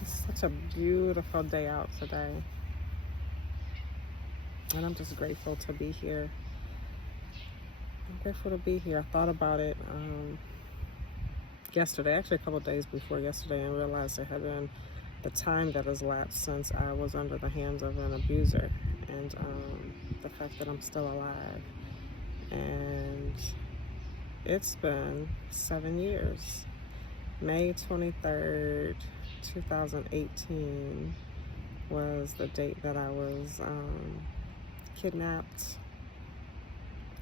It's such a beautiful day out today, and I'm just grateful to be here. I'm grateful to be here. I thought about it yesterday, actually a couple of days before yesterday, and realized it had been the time that has lapsed since I was under the hands of an abuser, and the fact that I'm still alive. And it's been 7 years. May 23rd, 2018 was the date that I was kidnapped.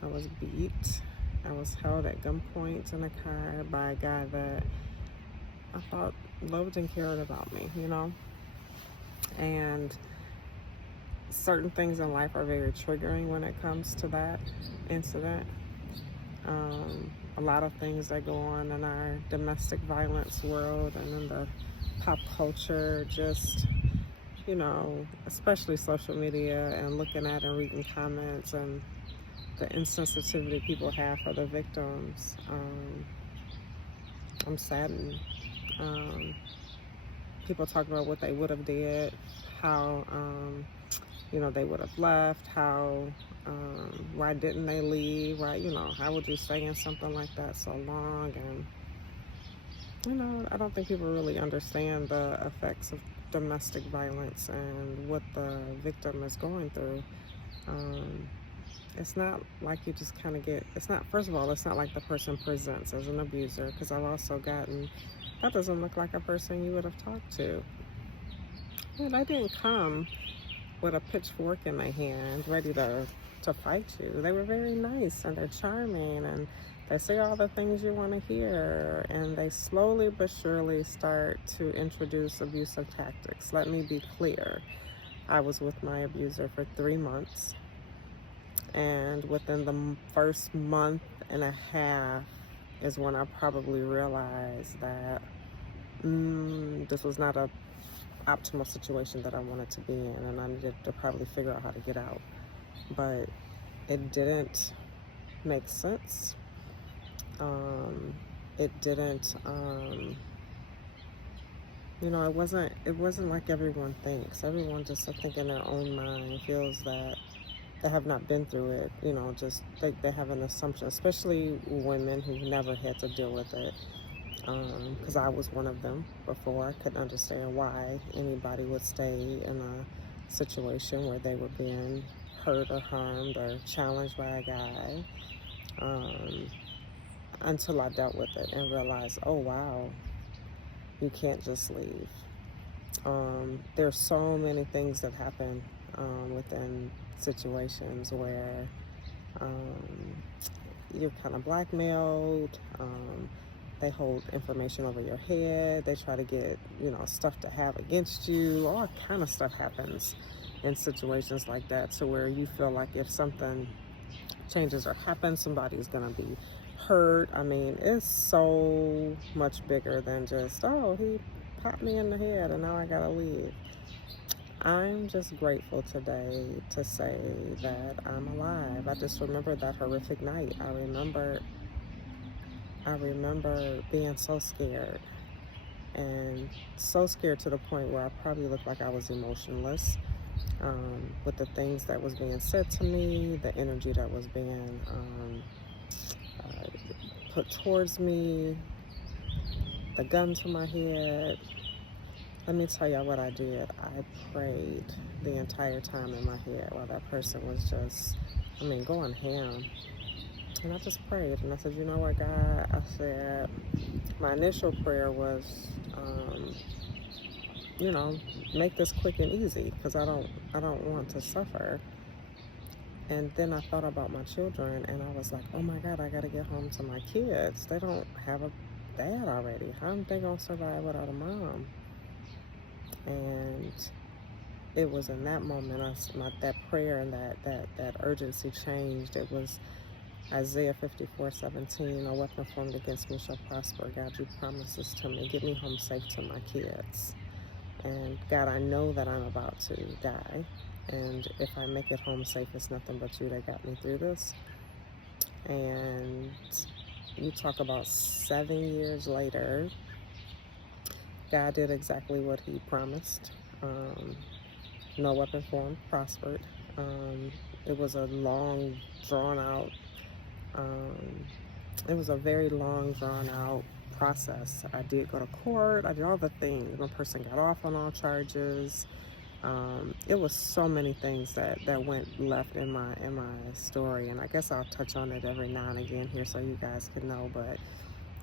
I was beat. I was held at gunpoint in a car by a guy that I thought loved and cared about me, And certain things in life are very triggering when it comes to that incident. A lot of things that go on in our domestic violence world and in the pop culture, just, especially social media and looking at and reading comments and the insensitivity people have for the victims. I'm saddened. People talk about what they would have did, how they would have left, how why didn't they leave, why, how would you stay in something like that so long? And I don't think people really understand the effects of domestic violence and what the victim is going through. It's not like you just kind of it's not, first of all, it's not like the person presents as an abuser, because I've also gotten, that doesn't look like a person you would have talked to. Yeah, they didn't come with a pitchfork in their hand ready to fight you. They were very nice and they're charming and they say all the things you want to hear, and they slowly but surely start to introduce abusive tactics. Let me be clear. I was with my abuser for 3 months, and within the first month and a half is when I probably realized that this was not a optimal situation that I wanted to be in, and I needed to probably figure out how to get out. But it didn't make sense. It didn't, it wasn't like everyone thinks. Everyone just, I think, in their own mind feels that they have not been through it, just they have an assumption, especially women who never had to deal with it. Because I was one of them before. I couldn't understand why anybody would stay in a situation where they were being hurt or harmed or challenged by a guy, until I dealt with it and realized, oh wow, you can't just leave. There's so many things that happen within situations where you're kind of blackmailed. They hold information over your head. They try to get, stuff to have against you. All kind of stuff happens in situations like that, to where you feel like if something changes or happens, somebody's going to be hurt. I mean, it's so much bigger than just, oh, he popped me in the head and now I got to leave. I'm just grateful today to say that I'm alive. I just remember that horrific night. I remember being so scared, and so scared to the point where I probably looked like I was emotionless, with the things that was being said to me, the energy that was being put towards me, the gun to my head. Let me tell y'all what I did. I prayed the entire time in my head while that person was just, going ham. And I just prayed, and I said, you know what, God? I said, my initial prayer was, make this quick and easy, because I don't want to suffer. And then I thought about my children, and I was like, oh my God, I got to get home to my kids. They don't have a dad already. How are they going to survive without a mom? And it was in that moment that prayer and that urgency changed. It was Isaiah 54:17, no weapon formed against me shall prosper. God, you promised this to me. Get me home safe to my kids. And God, I know that I'm about to die. And if I make it home safe, it's nothing but you that got me through this. And you talk about 7 years later, God did exactly what he promised. Um, no weapon formed prospered. Um, it was a long, drawn out, um, it was a very long, drawn out process. I did go to court. I did all the things. One person got off on all charges. It was so many things that went left in my story, and I guess I'll touch on it every now and again here so you guys can know. But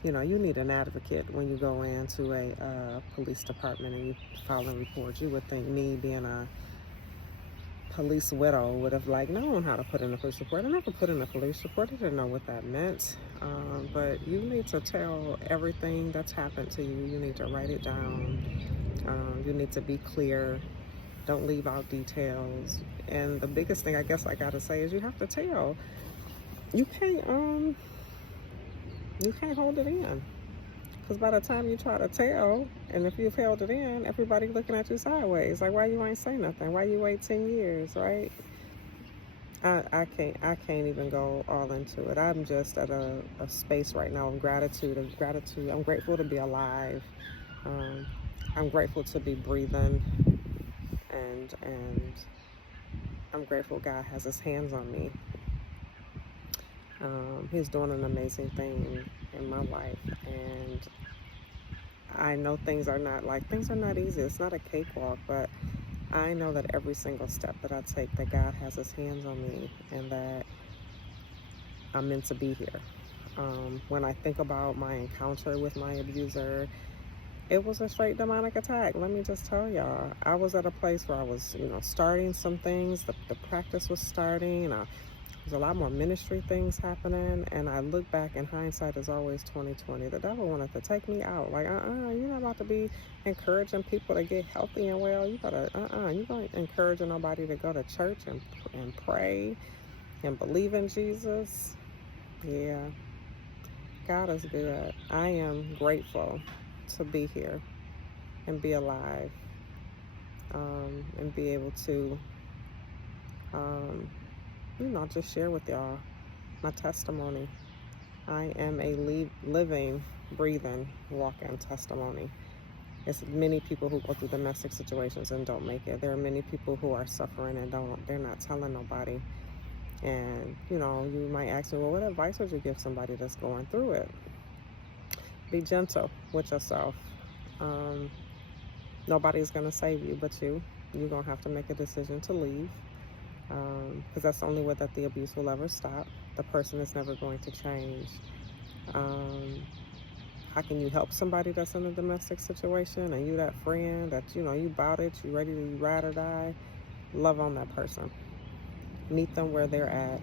you know, you need an advocate when you go into a police department and you file a report. You would think me being a police widow would have like known how to put in a police report. I never put in a police report. I didn't know what that meant. But you need to tell everything that's happened to you. You need to write it down. You need to be clear. Don't leave out details. And the biggest thing I guess I gotta say is you have to tell. You can't hold it in. Because by the time you try to tell, and if you've held it in, everybody looking at you sideways. Like, why you ain't say nothing? Why you wait 10 years, right? I can't even go all into it. I'm just at a space right now of gratitude. I'm grateful to be alive. Um, I'm grateful to be breathing, and I'm grateful God has his hands on me. He's doing an amazing thing in my life, and I know things are not easy. It's not a cakewalk, but I know that every single step that I take, that God has his hands on me, and that I'm meant to be here. When I think about my encounter with my abuser, it was a straight demonic attack. Let me just tell y'all, I was at a place where I was, starting some things. The practice was starting. There's a lot more ministry things happening, and I look back, and hindsight is always 2020. The devil wanted to take me out. Like, you're not about to be encouraging people to get healthy and well. You gotta, you're not encouraging nobody to go to church and pray and believe in Jesus. Yeah, God is good. I am grateful to be here and be alive, and be able to, just share with y'all my testimony. I am a living, breathing, walking testimony. There's many people who go through domestic situations and don't make it. There are many people who are suffering and they're not telling nobody. And, you might ask me, well, what advice would you give somebody that's going through it? Be gentle with yourself. Nobody's going to save you but you. You're going to have to make a decision to leave, because that's the only way that the abuse will ever stop. The person is never going to change. How can you help somebody that's in a domestic situation and you that friend that, you bought it, you ready to ride or die? Love on that person. Meet them where they're at.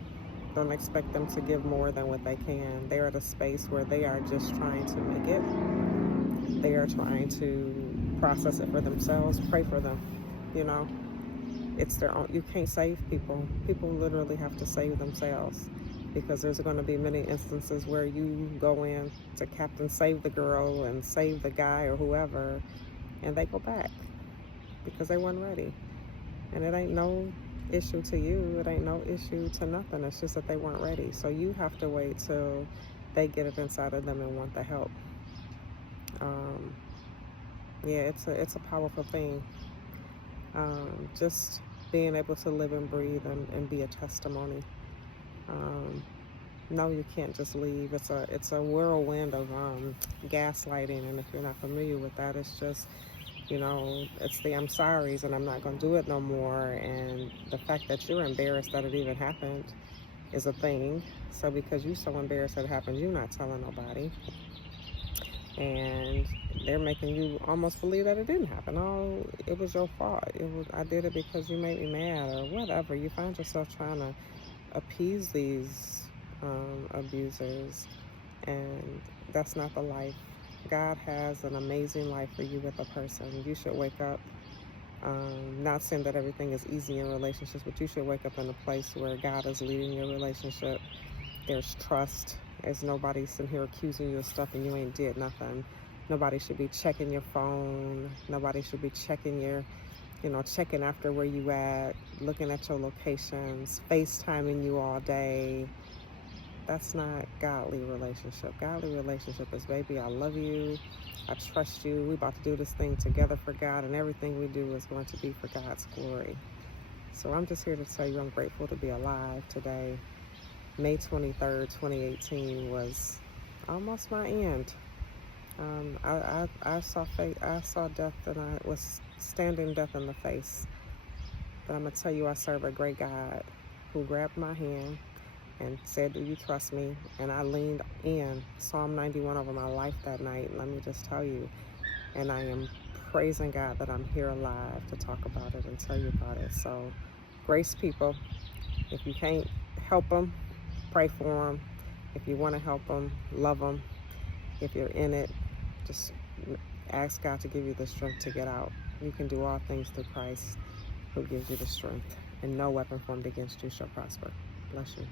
Don't expect them to give more than what they can. They're at a space where they are just trying to make it. They are trying to process it for themselves. Pray for them. It's their own. You can't save people. People literally have to save themselves, because there's going to be many instances where you go in to Captain Save the Girl and save the guy or whoever, and they go back because they weren't ready. And it ain't no issue to you. It ain't no issue to nothing. It's just that they weren't ready. So you have to wait till they get it inside of them and want the help. It's a powerful thing. Just being able to live and breathe and be a testimony. No, you can't just leave. It's a whirlwind of gaslighting, and if you're not familiar with that, it's just, it's the I'm sorry's and I'm not going to do it no more, and the fact that you're embarrassed that it even happened is a thing. So because you're so embarrassed that it happened, you're not telling nobody, and they're making you almost believe that it didn't happen. Oh, it was your fault. I did it because you made me mad or whatever. You find yourself trying to appease these abusers, and that's not the life. God has an amazing life for you with a person. You should wake up, not saying that everything is easy in relationships, but you should wake up in a place where God is leading your relationship. There's trust. There's nobody sitting here accusing you of stuff and you ain't did nothing. Nobody should be checking your phone. Nobody should be checking checking after where you at, looking at your locations, FaceTiming you all day. That's not godly relationship. Godly relationship is, baby, I love you. I trust you. We about to do this thing together for God, and everything we do is going to be for God's glory. So I'm just here to tell you I'm grateful to be alive today. May 23rd, 2018 was almost my end. I saw death, and I was standing death in the face. But I'm going to tell you, I serve a great God who grabbed my hand and said, do you trust me? And I leaned in Psalm 91 over my life that night. Let me just tell you, and I am praising God that I'm here alive to talk about it and tell you about it. So, grace, people. If you can't help them, pray for them. If you want to help them, love them. If you're in it, just ask God to give you the strength to get out. You can do all things through Christ who gives you the strength, and no weapon formed against you shall prosper. Bless you.